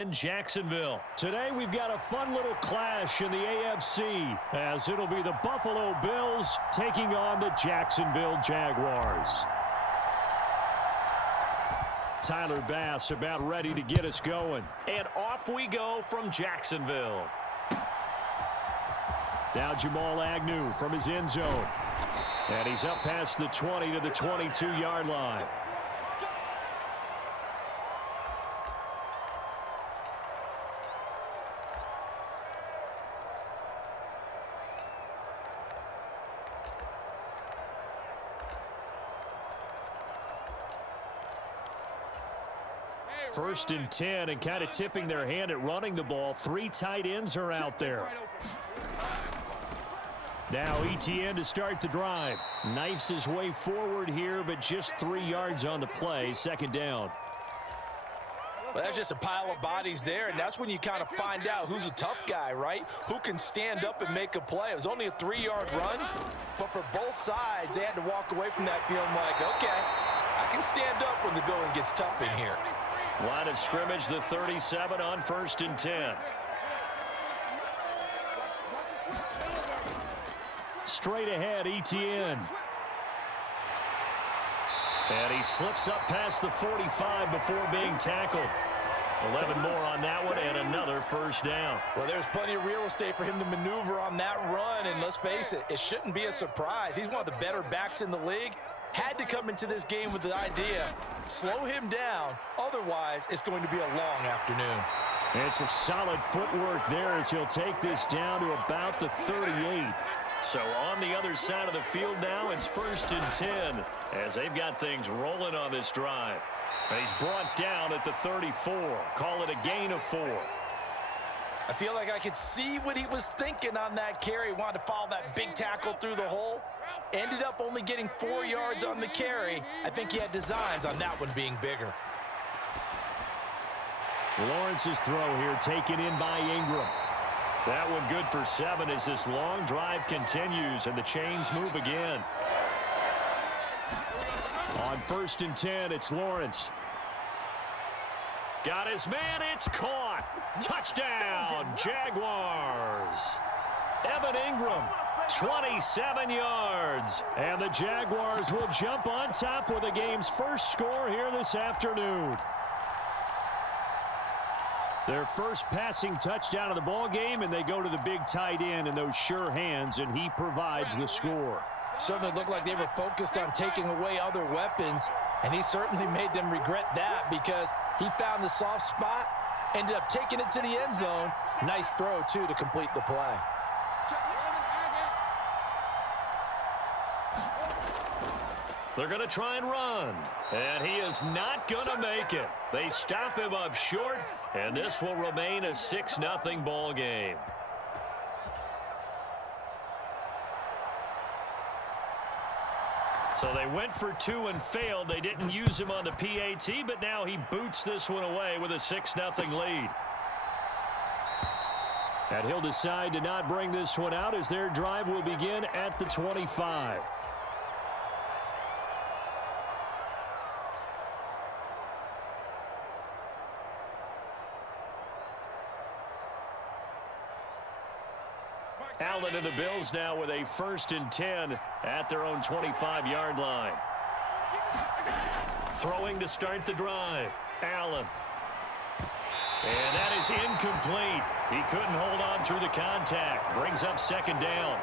in Jacksonville. Today we've got a fun little clash in the AFC as it'll be the Buffalo Bills taking on the Jacksonville Jaguars. Tyler Bass about ready to get us going. And off we go from Jacksonville. Now Jamal Agnew from his end zone. And he's up past the 20 to the 22-yard line. First and 10, and kind of tipping their hand at running the ball. 3 tight ends are out there. Now ETN to start the drive. Knifes his way forward here, but just 3 yards on the play. Second down. Well, that's just a pile of bodies there, and that's when you kind of find out who's a tough guy, right? Who can stand up and make a play. It was only a 3-yard run, but for both sides, they had to walk away from that feeling like, okay, I can stand up when the going gets tough in here. Line of scrimmage, the 37 on first and 10. Straight ahead, ETN. And he slips up past the 45 before being tackled. 11 more on that one and another first down. Well, there's plenty of real estate for him to maneuver on that run, and let's face it, it shouldn't be a surprise. He's one of the better backs in the league. Had to come into this game with the idea, slow him down, otherwise it's going to be a long afternoon. And some solid footwork there as he'll take this down to about the 38. So on the other side of the field now, it's first and 10 as they've got things rolling on this drive. He's brought down at the 34. Call it a gain of 4. I feel like I could see what he was thinking on that carry. Wanted to follow that big tackle through the hole. Ended up only getting 4 yards on the carry. I think he had designs on that one being bigger. Lawrence's throw here taken in by Ingram. That one good for 7 as this long drive continues and the chains move again. On first and 10, it's Lawrence. Got his man, it's caught. Touchdown, Jaguars. Evan Ingram, 27 yards. And the Jaguars will jump on top with the game's first score here this afternoon. Their first passing touchdown of the ball game, and they go to the big tight end in those sure hands, and he provides the score. Certainly looked like they were focused on taking away other weapons, and he certainly made them regret that because he found the soft spot, ended up taking it to the end zone. Nice throw, too, to complete the play. They're going to try and run, and he is not going to make it. They stop him up short, and this will remain a 6-0 ball game. So they went for 2 and failed. They didn't use him on the PAT, but now he boots this one away with a 6-0 lead. And he'll decide to not bring this one out as their drive will begin at the 25. Allen and the Bills now with a first and 10 at their own 25-yard line. Throwing to start the drive. Allen. And that is incomplete. He couldn't hold on through the contact. Brings up second down.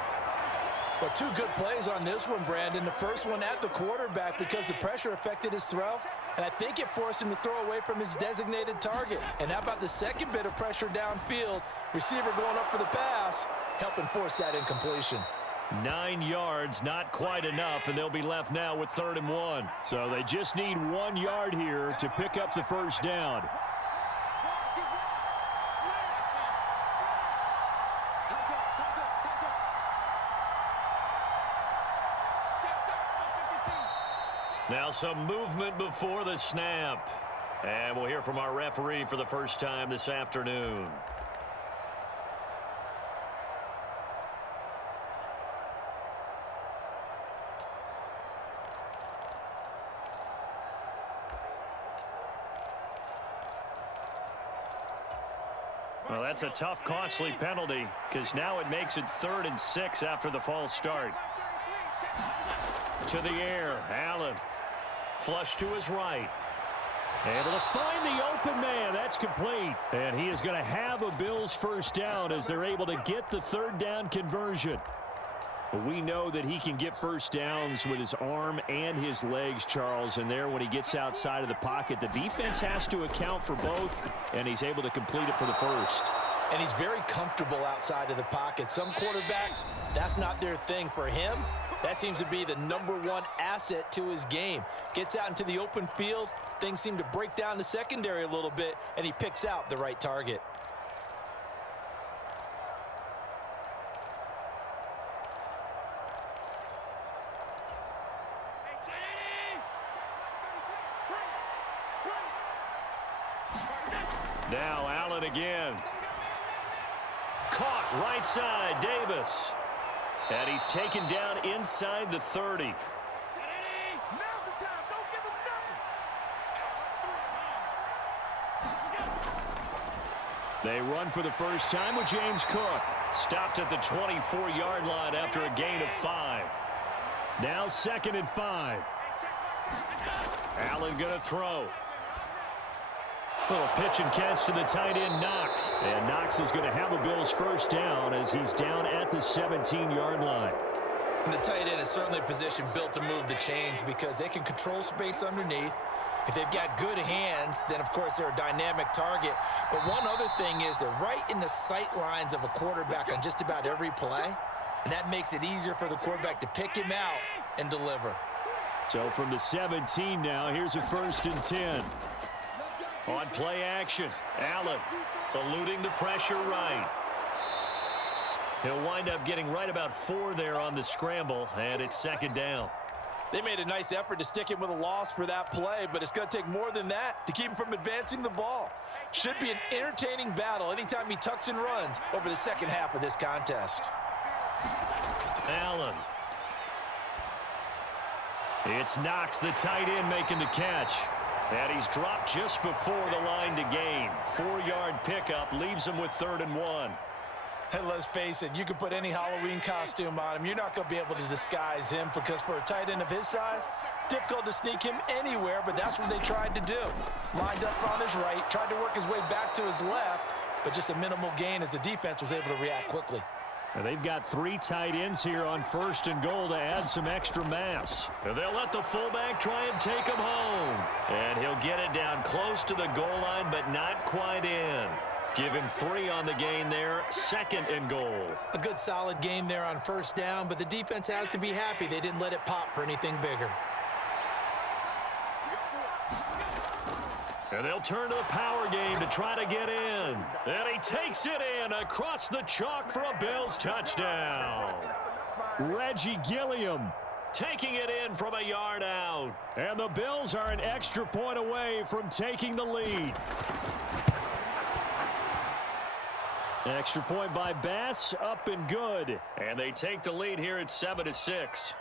But 2 good plays on this one, Brandon. The first one at the quarterback because the pressure affected his throw, and I think it forced him to throw away from his designated target. And how about the second bit of pressure downfield? Receiver going up for the pass, helping force that incompletion. 9 yards, not quite enough, and they'll be left now with 3rd and 1. So they just need 1 yard here to pick up the first down. Now some movement before the snap. And we'll hear from our referee for the first time this afternoon. Well, that's a tough, costly penalty because now it makes it 3rd and 6 after the false start. To the air, Allen. Flush to his right. Able to find the open man. That's complete. And he is going to have a Bills first down as they're able to get the 3rd down conversion. We know that he can get first downs with his arm and his legs, Charles. And there, when he gets outside of the pocket, the defense has to account for both, and he's able to complete it for the first. And he's very comfortable outside of the pocket. Some quarterbacks, that's not their thing. For him, that seems to be the #1 asset to his game. Gets out into the open field, things seem to break down the secondary a little bit, and he picks out the right target. Now Allen again. Caught right side, Davis. And he's taken down inside the 30. They run for the first time with James Cook. Stopped at the 24-yard line after a gain of 5. Now 2nd and 5. Allen going to throw. Little pitch and catch to the tight end, Knox. And Knox is going to have a Bills first down as he's down at the 17-yard line. And the tight end is certainly a position built to move the chains because they can control space underneath. If they've got good hands, then, of course, they're a dynamic target. But one other thing is they're right in the sight lines of a quarterback on just about every play. And that makes it easier for the quarterback to pick him out and deliver. So from the 17 now, here's a 1st and 10. On play action, Allen eluding the pressure right. He'll wind up getting right about 4 there on the scramble, and it's 2nd down. They made a nice effort to stick him with a loss for that play, but it's going to take more than that to keep him from advancing the ball. Should be an entertaining battle anytime he tucks and runs over the second half of this contest. Allen. It's Knox, the tight end, making the catch. And he's dropped just before the line to gain. 4-yard pickup leaves him with 3rd and 1. And let's face it, you can put any Halloween costume on him. You're not going to be able to disguise him because for a tight end of his size, difficult to sneak him anywhere, but that's what they tried to do. Lined up on his right, tried to work his way back to his left, but just a minimal gain as the defense was able to react quickly. And they've got 3 tight ends here on 1st and goal to add some extra mass. And they'll let the fullback try and take him home. And he'll get it down close to the goal line, but not quite in. Give him 3 on the gain there, 2nd and goal. A good solid gain there on 1st down, but the defense has to be happy they didn't let it pop for anything bigger. And they'll turn to the power game to try to get in. And he takes it in across the chalk for a Bills touchdown. Reggie Gilliam taking it in from a yard out. And the Bills are an extra point away from taking the lead. Extra point by Bass, up and good. And they take the lead here at 7-6.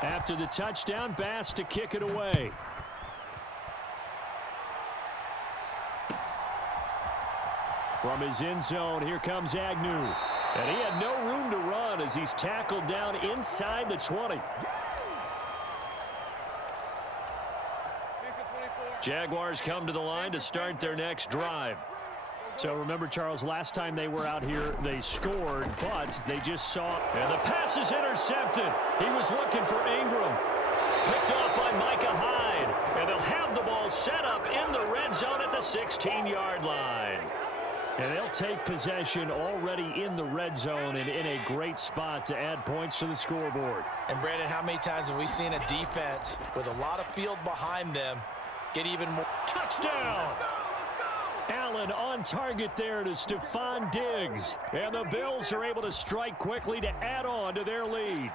After the touchdown, Bass to kick it away. From his end zone, here comes Agnew. And he had no room to run as he's tackled down inside the 20. Jaguars come to the line to start their next drive. So remember, Charles, last time they were out here, they scored, but they just saw. And the pass is intercepted. He was looking for Ingram. Picked off by Micah Hyde. And they'll have the ball set up in the red zone at the 16-yard line. And they'll take possession already in the red zone and in a great spot to add points to the scoreboard. And, Brandon, how many times have we seen a defense with a lot of field behind them get even more? Touchdown! Allen on target there to Stephon Diggs. And the Bills are able to strike quickly to add on to their lead.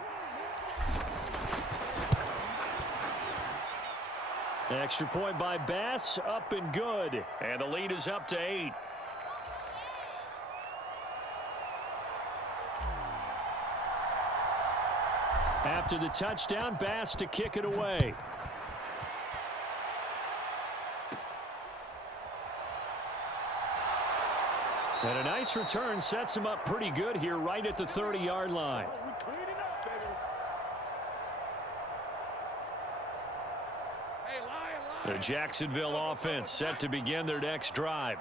Extra point by Bass, up and good. And the lead is up to 8. After the touchdown, Bass to kick it away. And a nice return sets him up pretty good here right at the 30-yard line. The Jacksonville offense set to begin their next drive.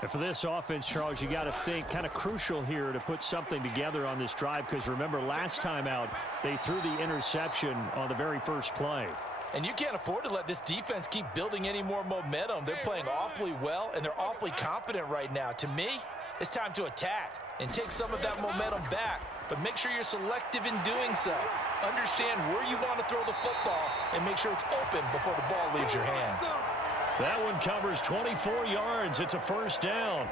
And for this offense, Charles, you got to think kind of crucial here to put something together on this drive, because remember last time out they threw the interception on the very first play. And you can't afford to let this defense keep building any more momentum. They're playing awfully well, and they're awfully confident right now. To me, it's time to attack and take some of that momentum back, but make sure you're selective in doing so. Understand where you want to throw the football and make sure it's open before the ball leaves your hands. That one covers 24 yards. It's a first down.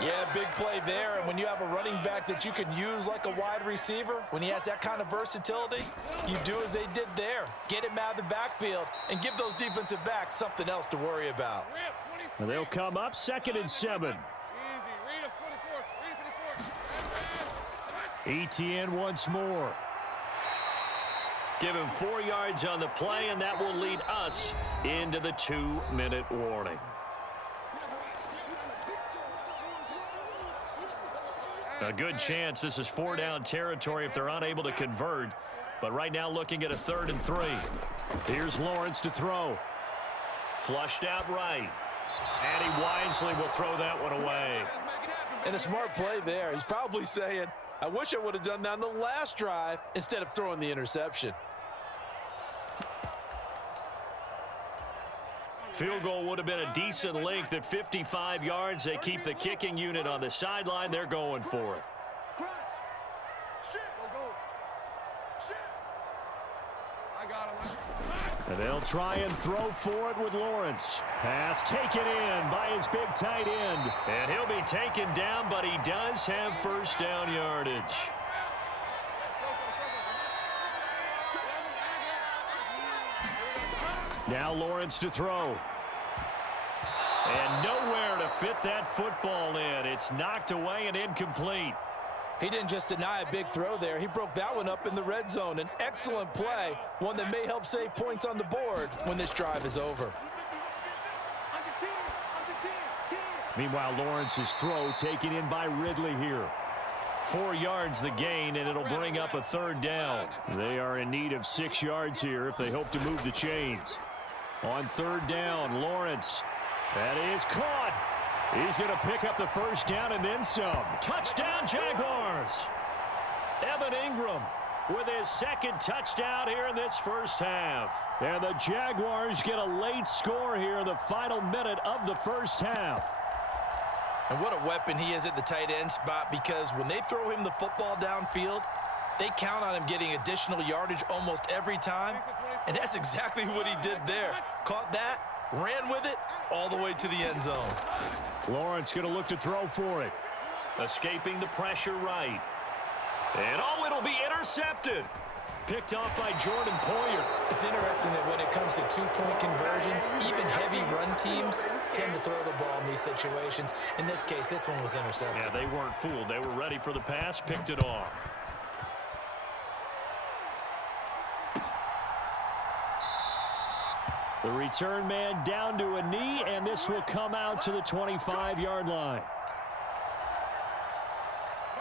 Yeah, big play there. And when you have a running back that you can use like a wide receiver, when he has that kind of versatility, you do as they did there. Get him out of the backfield and give those defensive backs something else to worry about. And they'll come up 2nd and 7. ETN once more. Give him 4 yards on the play, and that will lead us into the 2-minute warning. A good chance this is 4-down territory if they're unable to convert. But right now looking at a 3rd and 3. Here's Lawrence to throw. Flushed out right. And he wisely will throw that one away. And a smart play there. He's probably saying, I wish I would have done that on the last drive instead of throwing the interception. Field goal would have been a decent length at 55 yards. They keep the kicking unit on the sideline. They're going for it. And they'll try and throw for it with Lawrence. Pass taken in by his big tight end. And he'll be taken down, but he does have first down yardage. Now Lawrence to throw. And nowhere to fit that football in. It's knocked away and incomplete. He didn't just deny a big throw there. He broke that one up in the red zone. An excellent play, one that may help save points on the board when this drive is over. Meanwhile, Lawrence's throw taken in by Ridley here. 4 yards the gain, and it'll bring up a 3rd down. They are in need of 6 yards here if they hope to move the chains. On 3rd down, Lawrence. That is caught. He's going to pick up the first down and then some. Touchdown, Jaguars. Evan Ingram with his 2nd touchdown here in this first half. And the Jaguars get a late score here in the final minute of the first half. And what a weapon he is at the tight end spot, because when they throw him the football downfield, they count on him getting additional yardage almost every time. And that's exactly what he did there. Caught that, ran with it, all the way to the end zone. Lawrence going to look to throw for it. Escaping the pressure right. And oh, it'll be intercepted. Picked off by Jordan Poyer. It's interesting that when it comes to two-point conversions, even heavy run teams tend to throw the ball in these situations. In this case, this one was intercepted. Yeah, they weren't fooled. They were ready for the pass, picked it off. The return man down to a knee, and this will come out to the 25-yard line.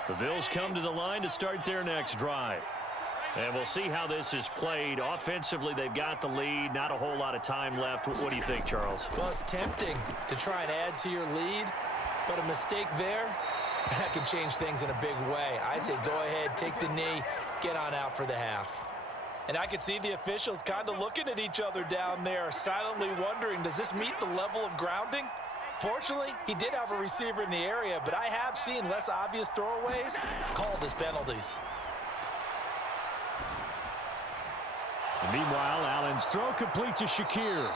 The Bills come to the line to start their next drive. And we'll see how this is played. Offensively, they've got the lead. Not a whole lot of time left. What do you think, Charles? Well, it's tempting to try and add to your lead, but a mistake there, that can change things in a big way. I say go ahead, take the knee, get on out for the half. And I could see the officials kind of looking at each other down there, silently wondering, does this meet the level of grounding? Fortunately, he did have a receiver in the area, but I have seen less obvious throwaways called as penalties. And meanwhile, Allen's throw complete to Shakir.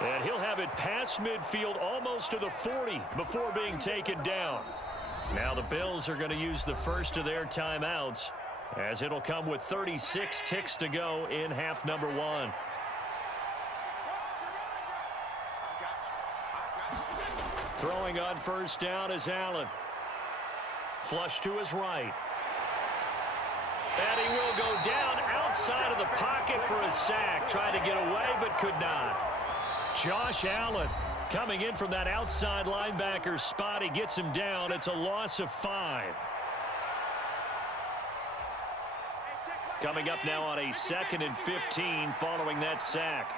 And he'll have it past midfield almost to the 40 before being taken down. Now the Bills are going to use the first of their timeouts, as it'll come with 36 ticks to go in half number 1. Throwing on first down is Allen. Flush to his right. And he will go down outside of the pocket for a sack. Tried to get away, but could not. Josh Allen Coming in from that outside linebacker spot, he gets him down. It's a loss of 5. Coming up now on a 2nd and 15 following that sack.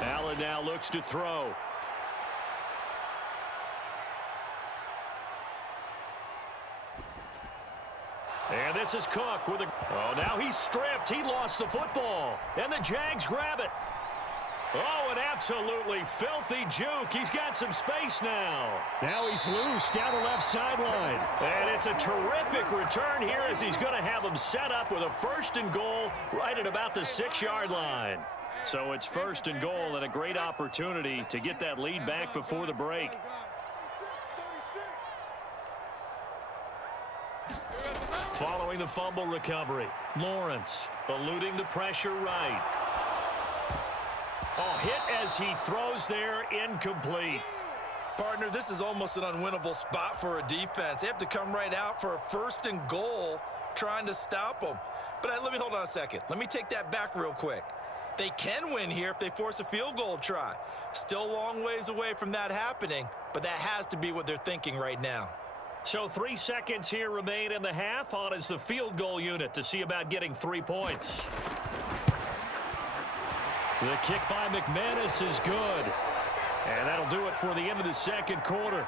Allen now looks to throw. And this is Cook with a... Oh, now he's stripped. He lost the football. And the Jags grab it. Oh, an absolutely filthy juke. He's got some space now. Now he's loose down the left sideline. And it's a terrific return here as he's going to have him set up with a 1st and goal right at about the 6-yard line. So it's 1st and goal and a great opportunity to get that lead back before the break. Following the fumble recovery, Lawrence eluding the pressure right. Oh, hit as he throws there, incomplete. Partner, this is almost an unwinnable spot for a defense. They have to come right out for a 1st and goal trying to stop them. But let me hold on a second. Let me take that back real quick. They can win here if they force a field goal try. Still a long ways away from that happening, but that has to be what they're thinking right now. So 3 seconds here remain in the half. On is the field goal unit to see about getting 3 points. The kick by McManus is good. And that'll do it for the end of the 2nd quarter.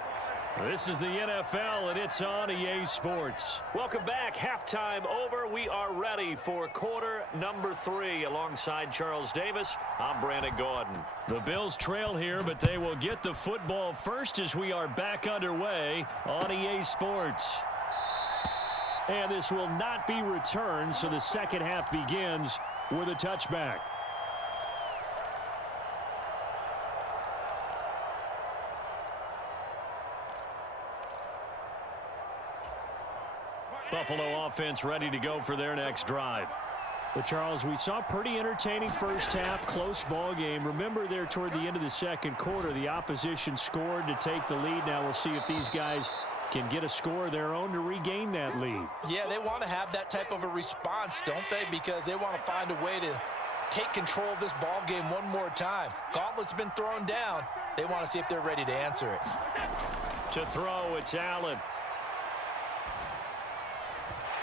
This is the NFL, and it's on EA Sports. Welcome back. Halftime over. We are ready for quarter number 3. Alongside Charles Davis, I'm Brandon Gordon. The Bills trail here, but they will get the football first as we are back underway on EA Sports. And this will not be returned, so the second half begins with a touchback. Buffalo offense ready to go for their next drive. But, Charles, we saw pretty entertaining first half, close ball game. Remember there toward the end of the 2nd quarter, the opposition scored to take the lead. Now we'll see if these guys can get a score of their own to regain that lead. Yeah, they want to have that type of a response, don't they? Because they want to find a way to take control of this ball game one more time. Gauntlet's been thrown down. They want to see if they're ready to answer it. To throw, it's Allen.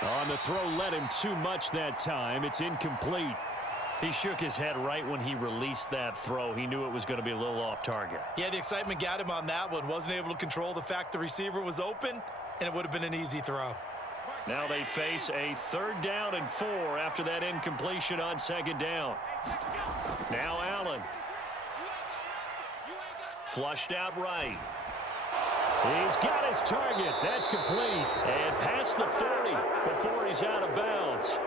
On the throw, led him too much that time. It's incomplete. He shook his head right when he released that throw. He knew it was going to be a little off target. Yeah, the excitement got him on that one. Wasn't able to control the fact the receiver was open, and it would have been an easy throw. Now they face a 3rd down and 4 after that incompletion on 2nd down. Now Allen. Flushed out right. He's got his target. That's complete. And past the 30 before he's out of bounds.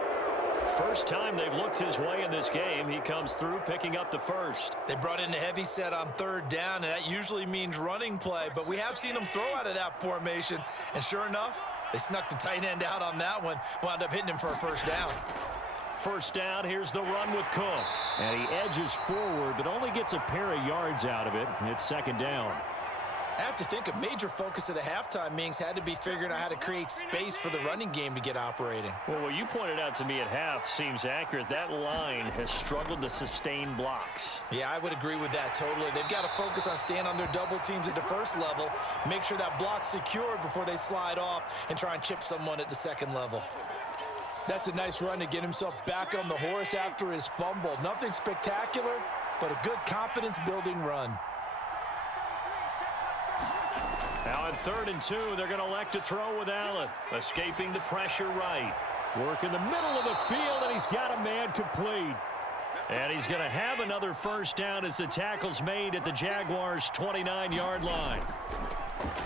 First time they've looked his way in this game. He comes through picking up the 1st. They brought in a heavy set on 3rd down, and that usually means running play, but we have seen them throw out of that formation. And sure enough, they snuck the tight end out on that one. Wound up hitting him for a 1st down. 1st down, here's the run with Cook. And he edges forward, but only gets a pair of yards out of it. It's 2nd down. I have to think a major focus of the halftime meetings had to be figuring out how to create space for the running game to get operating. Well, what you pointed out to me at half seems accurate. That line has struggled to sustain blocks. Yeah, I would agree with that totally. They've got to focus on staying on their double teams at the 1st level, make sure that block's secured before they slide off and try and chip someone at the 2nd level. That's a nice run to get himself back on the horse after his fumble. Nothing spectacular, but a good confidence-building run. Now on 3rd and 2, they're going to elect to throw with Allen. Escaping the pressure right. Work in the middle of the field, and he's got a man complete. And he's going to have another 1st down as the tackle's made at the Jaguars' 29-yard line.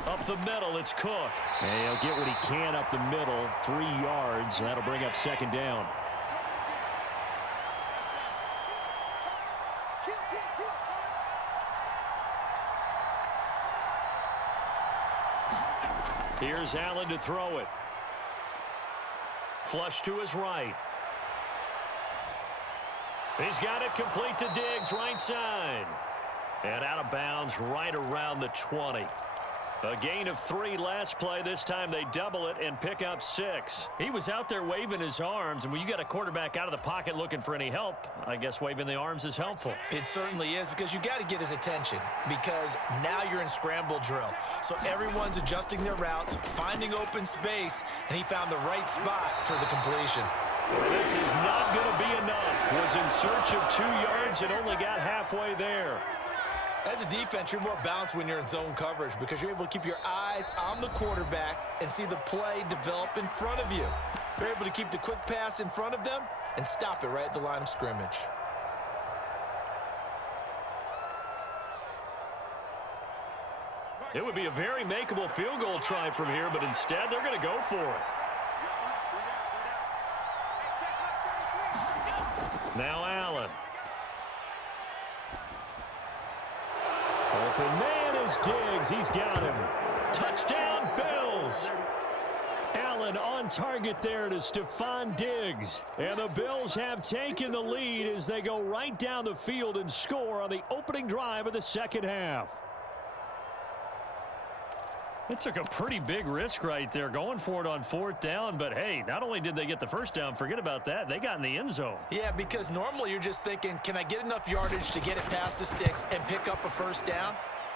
Up the middle, it's Cook. And he'll get what he can up the middle, 3 yards. That'll bring up 2nd down. Here's Allen to throw it. Flush to his right. He's got it complete to Diggs, right side. And out of bounds right around the 20. A gain of 3 last play. This time they double it and pick up 6. He was out there waving his arms, and when you got a quarterback out of the pocket looking for any help, I guess waving the arms is helpful. It certainly is, because you got to get his attention, because now you're in scramble drill. So everyone's adjusting their routes, finding open space, and he found the right spot for the completion. This is not going to be enough. Was in search of 2 yards and only got halfway there. As a defense, you're more balanced when you're in zone coverage because you're able to keep your eyes on the quarterback and see the play develop in front of you. You're able to keep the quick pass in front of them and stop it right at the line of scrimmage. It would be a very makeable field goal try from here, but instead they're going to go for it. Now Allen. Open man is Diggs. He's got him. Touchdown, Bills. Allen on target there to Stephon Diggs. And the Bills have taken the lead as they go right down the field and score on the opening drive of the second half. It took a pretty big risk right there going for it on 4th down, but hey, not only did they get the first down, forget about that, they got in the end zone. Yeah, because normally you're just thinking, can I get enough yardage to get it past the sticks and pick up a first down?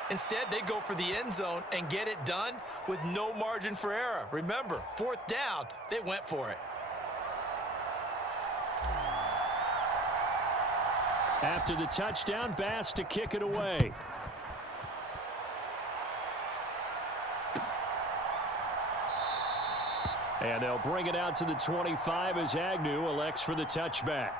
Instead, they go for the end zone and get it done with no margin for error. Remember, 4th down, they went for it. After the touchdown, Bass to kick it away. And they'll bring it out to the 25 as Agnew elects for the touchback.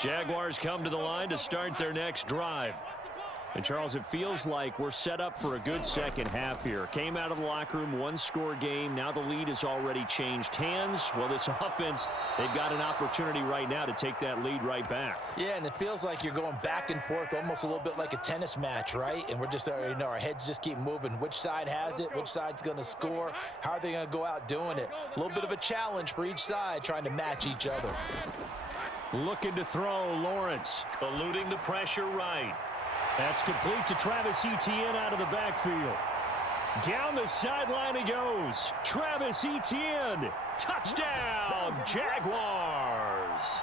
Jaguars come to the line to start their next drive. And, Charles, it feels like we're set up for a good second half here. Came out of the locker room, 1-score game. Now the lead has already changed hands. Well, this offense, they've got an opportunity right now to take that lead right back. Yeah, and it feels like you're going back and forth, almost a little bit like a tennis match, right? And we're just, our heads just keep moving. Which side has it? Which side's going to score? How are they going to go out doing it? A little bit of a challenge for each side, trying to match each other. Looking to throw, Lawrence. Eluding the pressure right. That's complete to Travis Etienne out of the backfield. Down the sideline he goes. Travis Etienne. Touchdown, Jaguars.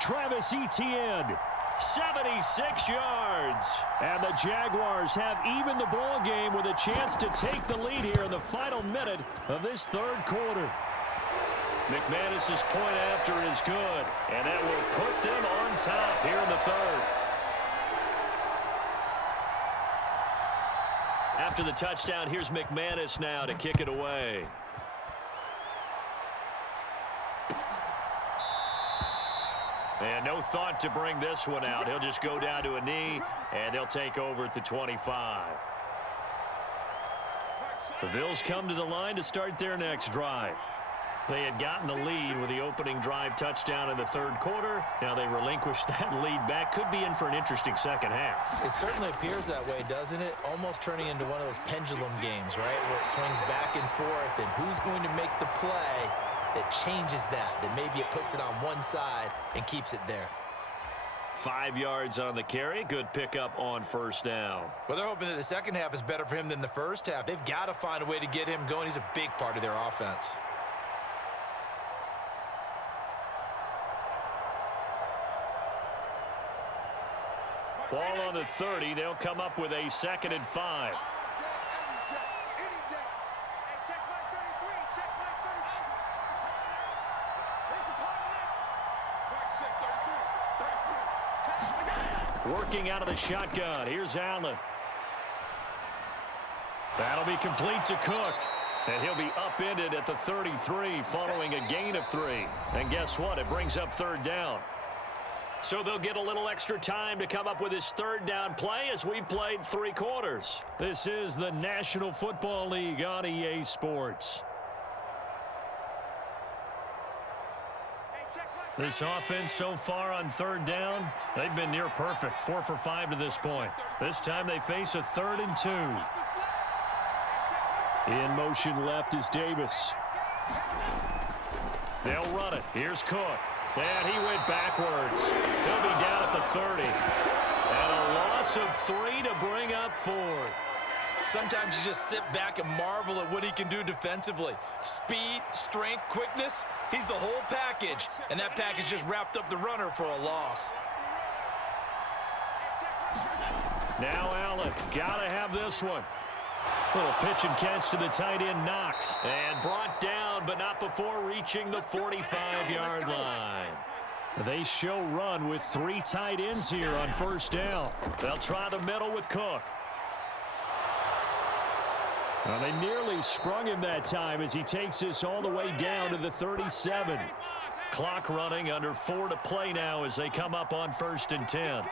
Travis Etienne, 76 yards. And the Jaguars have even the ball game with a chance to take the lead here in the final minute of this 3rd quarter. McManus's point after is good, and that will put them on top here in the 3rd. After the touchdown, here's McManus now to kick it away. And no thought to bring this one out. He'll just go down to a knee, and they'll take over at the 25. The Bills come to the line to start their next drive. They had gotten the lead with the opening drive touchdown in the 3rd quarter. Now they relinquish that lead back. Could be in for an interesting second half. It certainly appears that way, doesn't it? Almost turning into one of those pendulum games, right? Where it swings back and forth, and who's going to make the play that changes that maybe it puts it on one side and keeps it there. 5 yards on the carry. Good pickup on 1st down. Well, they're hoping that the second half is better for him than the first half. They've got to find a way to get him going. He's a big part of their offense. Ball on the 30. They'll come up with a 2nd and 5. Working out of the shotgun. Here's Allen. That'll be complete to Cook. And he'll be upended at the 33 following a gain of 3. And guess what? It brings up 3rd down. So they'll get a little extra time to come up with his 3rd down play as we've played 3 quarters. This is the National Football League on EA Sports. This offense so far on 3rd down, they've been near perfect. 4 for 5 to this point. This time they face a 3rd and 2. In motion left is Davis. They'll run it. Here's Cook. And he went backwards. He'll be down at the 30. And a loss of 3 to bring up 4. Sometimes you just sit back and marvel at what he can do defensively. Speed, strength, quickness. He's the whole package. And that package just wrapped up the runner for a loss. Now Allen. Gotta have this one. Little pitch and catch to the tight end, Knox. And brought down, but not before reaching the 45-yard line. They show run with 3 tight ends here on first down. They'll try the middle with Cook. Well, they nearly sprung him that time as he takes this all the way down to the 37. Clock running, under 4 to play now as they come up on 1st and 10.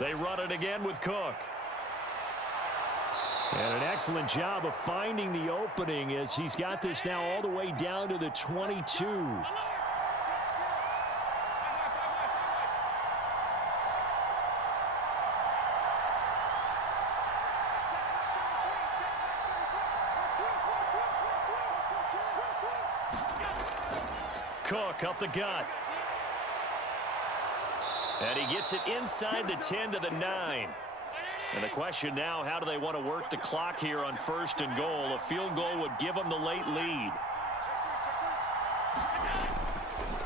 They run it again with Cook. And an excellent job of finding the opening as he's got this now all the way down to the 22. Cook up the gut. And he gets it inside the 10 to the 9. And the question now, how do they want to work the clock here on 1st and goal? A field goal would give them the late lead.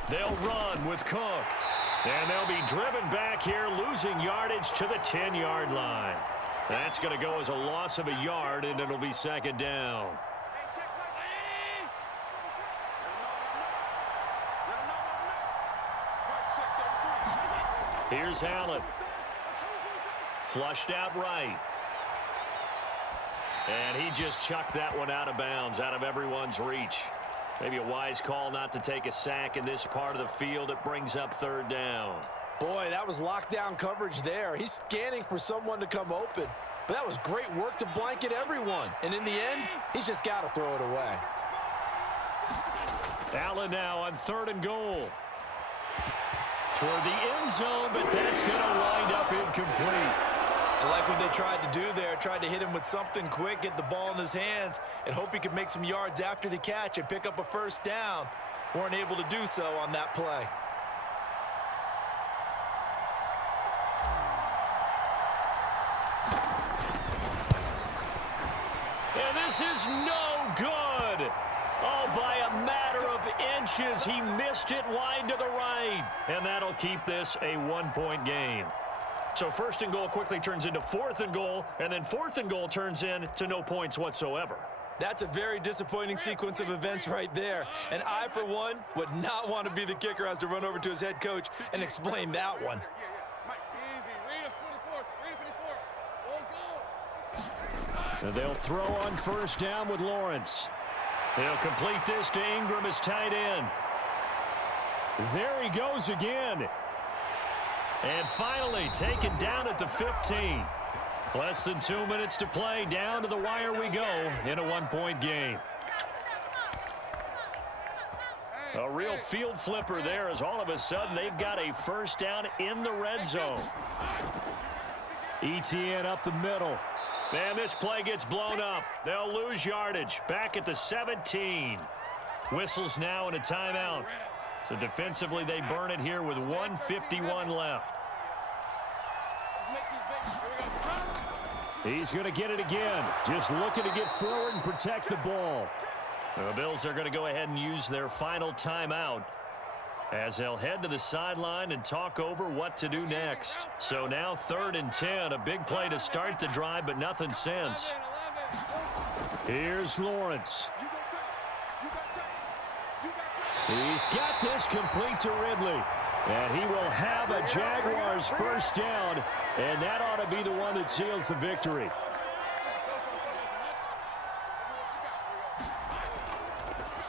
They'll run with Cook. And they'll be driven back here, losing yardage to the 10-yard line. That's going to go as a loss of a yard, and it'll be 2nd down. Here's Allen. Flushed out right. And he just chucked that one out of bounds, out of everyone's reach. Maybe a wise call not to take a sack in this part of the field. It brings up 3rd down. Boy, that was lockdown coverage there. He's scanning for someone to come open. But that was great work to blanket everyone. And in the end, he's just got to throw it away. Allen now on 3rd and goal. Toward the end zone, but that's going to wind up incomplete. I like what they tried to do there. Tried to hit him with something quick, get the ball in his hands, and hope he could make some yards after the catch and pick up a 1st down. Weren't able to do so on that play. And this is no good. Oh, by a matter of inches, he missed it wide to the right. And that'll keep this a 1-point game. So 1st and goal quickly turns into 4th and goal, and then 4th and goal turns into no points whatsoever. That's a very disappointing sequence of events right there. And I, for one, would not want to be the kicker who has to run over to his head coach and explain that one. And they'll throw on 1st down with Lawrence. They'll complete this to Ingram as tight end. There he goes again. And finally taken down at the 15. Less than 2 minutes to play. Down to the wire we go in a 1-point game. A real field flipper there as all of a sudden they've got a 1st down in the red zone. ETN up the middle. And this play gets blown up. They'll lose yardage. Back at the 17. Whistles now and a timeout. So defensively they burn it here with 1:51 left. He's going to get it again. Just looking to get forward and protect the ball. The Bills are going to go ahead and use their final timeout as they'll head to the sideline and talk over what to do next. So now 3rd and 10, a big play to start the drive, but nothing since. Here's Lawrence. He's got this complete to Ridley. And he will have a Jaguars 1st down, and that ought to be the one that seals the victory.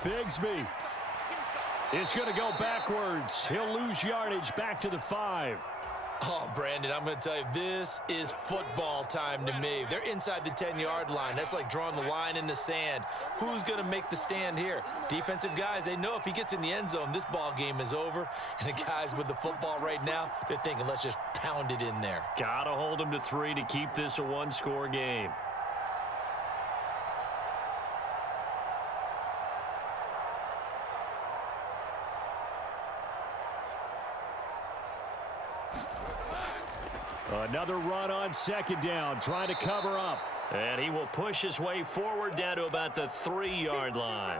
Bigsby is going to go backwards. He'll lose yardage back to the 5. Oh, Brandon, I'm going to tell you, this is football time to me. They're inside the 10-yard line. That's like drawing the line in the sand. Who's going to make the stand here? Defensive guys, they know if he gets in the end zone, this ball game is over. And the guys with the football right now, they're thinking, let's just pound it in there. Got to hold them to 3 to keep this a one-score game. Another run on second down, trying to cover up. And he will push his way forward down to about the 3-yard line.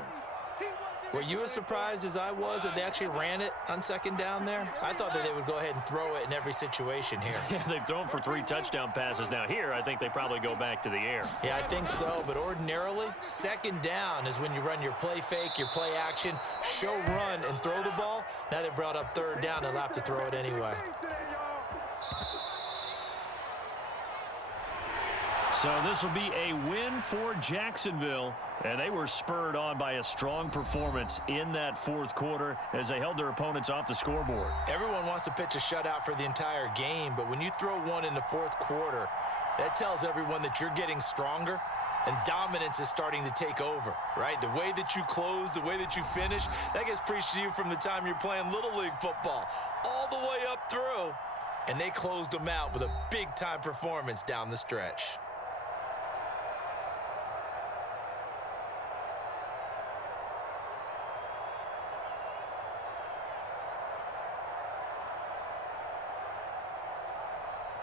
Were you as surprised as I was that they actually ran it on second down there? I thought that they would go ahead and throw it in every situation here. Yeah, they've thrown for 3 touchdown passes. Now here, I think they probably go back to the air. Yeah, I think so, but ordinarily, second down is when you run your play fake, your play action, show run, and throw the ball. Now they brought up third down, they'll have to throw it anyway. So this will be a win for Jacksonville, and they were spurred on by a strong performance in that fourth quarter as they held their opponents off the scoreboard. Everyone wants to pitch a shutout for the entire game, but when you throw one in the fourth quarter, that tells everyone that you're getting stronger and dominance is starting to take over, right? The way that you close, the way that you finish, that gets preached to you from the time you're playing Little League football all the way up through, and they closed them out with a big-time performance down the stretch.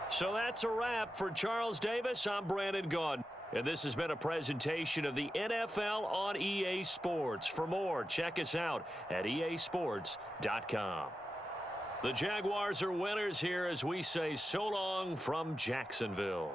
So that's a wrap for Charles Davis. I'm Brandon Gaudin. And this has been a presentation of the NFL on EA Sports. For more, check us out at easports.com. The Jaguars are winners here as we say so long from Jacksonville.